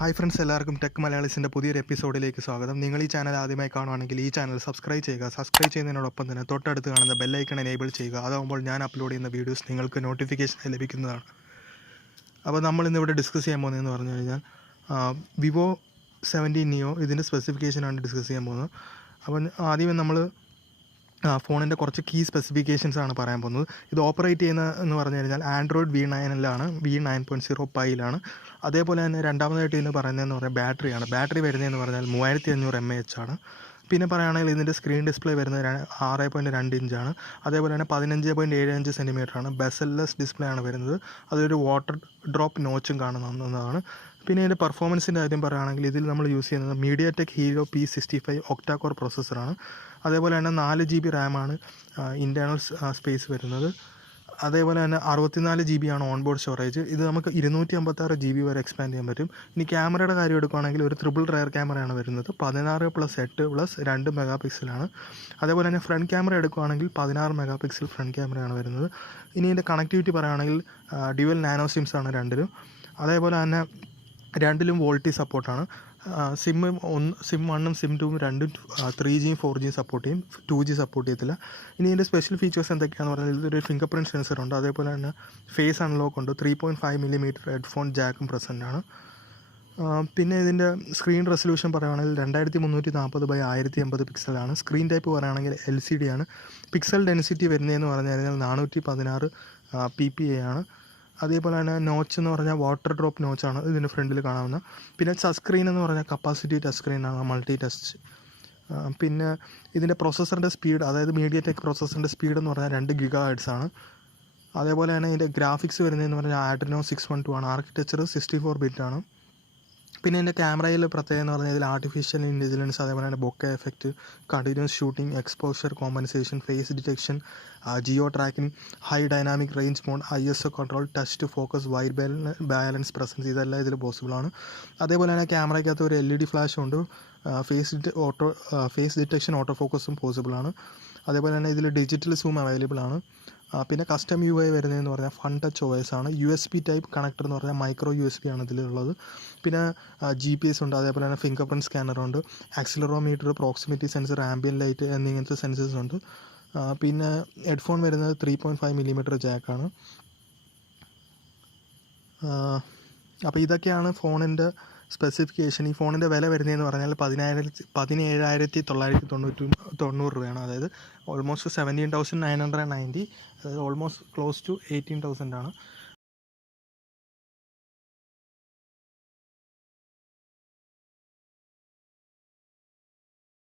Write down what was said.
Hi friends, എല്ലാവർക്കും tech മലയാളീസിൻ്റെ പുതിയൊരു എപ്പിസോഡിലേക്ക് സ്വാഗതം. നിങ്ങൾ ഈ ചാനൽ ആദ്യമായി കാണുവാണെങ്കിൽ ഈ ചാനൽ സബ്സ്ക്രൈബ് ചെയ്യുക. സബ്സ്ക്രൈബ് ചെയ്യുന്നതിനോടൊപ്പം തന്നെ തൊട്ടടുത്ത് കാണുന്ന ബെല്ലൈക്കൺ എനേബിൾ ചെയ്യുക. അതാകുമ്പോൾ ഞാൻ അപ്ലോഡ് ചെയ്യുന്ന വീഡിയോസ് നിങ്ങൾക്ക് നോട്ടിഫിക്കേഷനായി ലഭിക്കുന്നതാണ്. അപ്പോൾ നമ്മൾ ഇന്നിവിടെ ഡിസ്കസ് ചെയ്യാൻ പോകുന്നതെന്ന് പറഞ്ഞു കഴിഞ്ഞാൽ വിവോ 17 നിയോ ഇതിൻ്റെ സ്പെസിഫിക്കേഷനാണ് ഡിസ്കസ് ചെയ്യാൻ പോകുന്നത്. അപ്പോൾ ആദ്യമേ നമ്മൾ ഫോണിൻ്റെ കുറച്ച് കീ സ്പെസിഫിക്കേഷൻസാണ് പറയാൻ പോകുന്നത്. ഇത് ഓപ്പറേറ്റ് ചെയ്യുന്ന എന്ന് പറഞ്ഞു കഴിഞ്ഞാൽ ആൻഡ്രോയിഡ് V9 V9.0 പൈയിലാണ്. അതേപോലെ തന്നെ രണ്ടാമതായിട്ട് ഇതിന് പറയുന്നതെന്ന് പറഞ്ഞാൽ ബാറ്ററിയാണ്. ബാറ്ററി വരുന്നതെന്ന് പറഞ്ഞാൽ 3500 mAh ആണ്. പിന്നെ പറയുകയാണെങ്കിൽ ഇതിൻ്റെ സ്ക്രീൻ ഡിസ്പ്ലേ വരുന്നത് 6.2 ഇഞ്ചാണ്. അതേപോലെ തന്നെ 15.75 സെൻറ്റിമീറ്ററാണ്. ബെസൽലെസ് ഡിസ്പ്ലേ ആണ് വരുന്നത്. അതൊരു വാട്ടർ ഡ്രോപ്പ് നോച്ചും കാണുന്നതാണ്. പിന്നെ ഇതിൻ്റെ പെർഫോമൻസിൻ്റെ കാര്യം പറയുകയാണെങ്കിൽ ഇതിൽ നമ്മൾ യൂസ് ചെയ്യുന്നത് മീഡിയാടെക് ഹീറോ P65 ഒക്ടാകോർ പ്രോസസ്സറാണ്. അതേപോലെ തന്നെ 4 GB റാമാണ് ഇൻറ്റേർണൽ സ്പേസ് വരുന്നത്. അതേപോലെ തന്നെ 64 GB ആണ് ഓൺ ബോർഡ് സ്റ്റോറേജ്. ഇത് നമുക്ക് 256 GB വരെ എക്സ്പാൻഡ് ചെയ്യാൻ പറ്റും. ഇനി ക്യാമറയുടെ കാര്യം എടുക്കുകയാണെങ്കിൽ ഒരു ട്രിപ്പിൾ റയർ ക്യാമറയാണ് വരുന്നത്. 16+8+2 മെഗാ പിക്സലാണ്. അതേപോലെ തന്നെ ഫ്രണ്ട് ക്യാമറ എടുക്കുകയാണെങ്കിൽ 16 മെഗാ പിക്സൽ ഫ്രണ്ട് ക്യാമറയാണ് വരുന്നത്. ഇനി ഇതിൻ്റെ കണക്ടിവിറ്റി പറയുകയാണെങ്കിൽ ഡ്യുവൽ നാനോ സിംസ് ആണ് രണ്ടിലും. അതേപോലെ തന്നെ രണ്ടിലും വോൾട്ടി സപ്പോർട്ടാണ്. സിം 1ഉം സിം 2ഉം രണ്ടും 3Gയും 4Gയും സപ്പോർട്ട് ചെയ്യും. 2G സപ്പോർട്ട് ചെയ്യത്തില്ല. ഇനി ഇതിൻ്റെ സ്പെഷ്യൽ ഫീച്ചേഴ്സ് എന്തൊക്കെയാണെന്ന് പറഞ്ഞാൽ ഇതൊരു ഫിംഗർ പ്രിൻറ്റ് സെൻസറുണ്ട്. അതേപോലെ തന്നെ ഫേസ് അൺലോക്ക് ഉണ്ട്. 3.5 mm ഹെഡ്ഫോൺ ജാക്കും പ്രസൻ്റ് ആണ്. പിന്നെ ഇതിൻ്റെ സ്ക്രീൻ റെസൊല്യൂഷൻ പറയുകയാണെങ്കിൽ 2340x1080 പിക്സലാണ്. സ്ക്രീൻ ടൈപ്പ് പറയുകയാണെങ്കിൽ LCD ആണ്. പിക്സൽ ഡെൻസിറ്റി വരുന്നതെന്ന് പറഞ്ഞു കഴിഞ്ഞാൽ 416 PPA ആണ്. അതേപോലെ തന്നെ നോച്ച് എന്ന് പറഞ്ഞാൽ വാട്ടർ ഡ്രോപ്പ് നോച്ചാണ് ഇതിൻ്റെ ഫ്രണ്ടിൽ കാണാവുന്ന. പിന്നെ ടച്ച് സ്ക്രീൻ എന്ന് പറഞ്ഞാൽ കപ്പാസിറ്റി ടച്ച് സ്ക്രീനാണ്, മൾട്ടി ടച്ച്. പിന്നെ ഇതിൻ്റെ പ്രോസസ്സറിൻ്റെ സ്പീഡ്, അതായത് മീഡിയാടെക് പ്രോസസ്സറിൻ്റെ സ്പീഡ് എന്ന് പറഞ്ഞാൽ 2 GHz ആണ്. അതേപോലെ തന്നെ ഇതിൻ്റെ ഗ്രാഫിക്സ് വരുന്നതെന്ന് പറഞ്ഞാൽ Adreno 612 ആണ്. ആർക്കിടെക്ചർ 64 ബിറ്റ് ആണ്. പിന്നെ ഇതിൻ്റെ ക്യാമറയിൽ പ്രത്യേകം എന്ന് പറഞ്ഞാൽ ഇതിൽ ആർട്ടിഫിഷ്യൽ ഇൻ്റലിജൻസ്, അതേപോലെ തന്നെ bokeh effect, continuous shooting, exposure compensation, face detection, geo tracking, high dynamic range mode, ISO control, touch to focus, white balance presence, ഇതെല്ലാം ഇതിൽ പോസിബിളാണ്. അതേപോലെ തന്നെ ക്യാമറയ്ക്കകത്ത് ഒരു LED ഫ്ലാഷും ഉണ്ട്. ഫേസ് ഡിറ്റക്ഷൻ ഓട്ടോ ഫോക്കസും പോസിബിളാണ്. അതേപോലെ തന്നെ ഇതിൽ ഡിജിറ്റൽ സൂം അവൈലബിൾ ആണ്. പിന്നെ കസ്റ്റം UI വരുന്നതെന്ന് പറഞ്ഞാൽ ഫൺ ടച്ച് OS ആണ്. USB ടൈപ്പ് കണക്ടർ എന്ന് പറഞ്ഞാൽ മൈക്രോ USB ആണ് ഇതിലുള്ളത്. പിന്നെ GPS ഉണ്ട്. അതേപോലെ തന്നെ ഫിംഗർ പ്രിൻറ്റ് സ്കാനറുണ്ട്. Accelerometer, proximity sensor, ambient light എന്നിങ്ങനത്തെ സെൻസേഴ്സ് ഉണ്ട്. പിന്നെ ഹെഡ്ഫോൺ വരുന്നത് 3.5 mm ജാക്കാണ്. അപ്പോൾ ഇതൊക്കെയാണ് ഫോണിൻ്റെ സ്പെസിഫിക്കേഷൻ. ഈ ഫോണിൻ്റെ വില വരുന്നതെന്ന് പറഞ്ഞാൽ 17,990 രൂപയാണ്. അതായത് ഓൾമോസ്റ്റ് 17,990, അതായത് ഓൾമോസ്റ്റ് ക്ലോസ് ടു 18,000 ആണ്.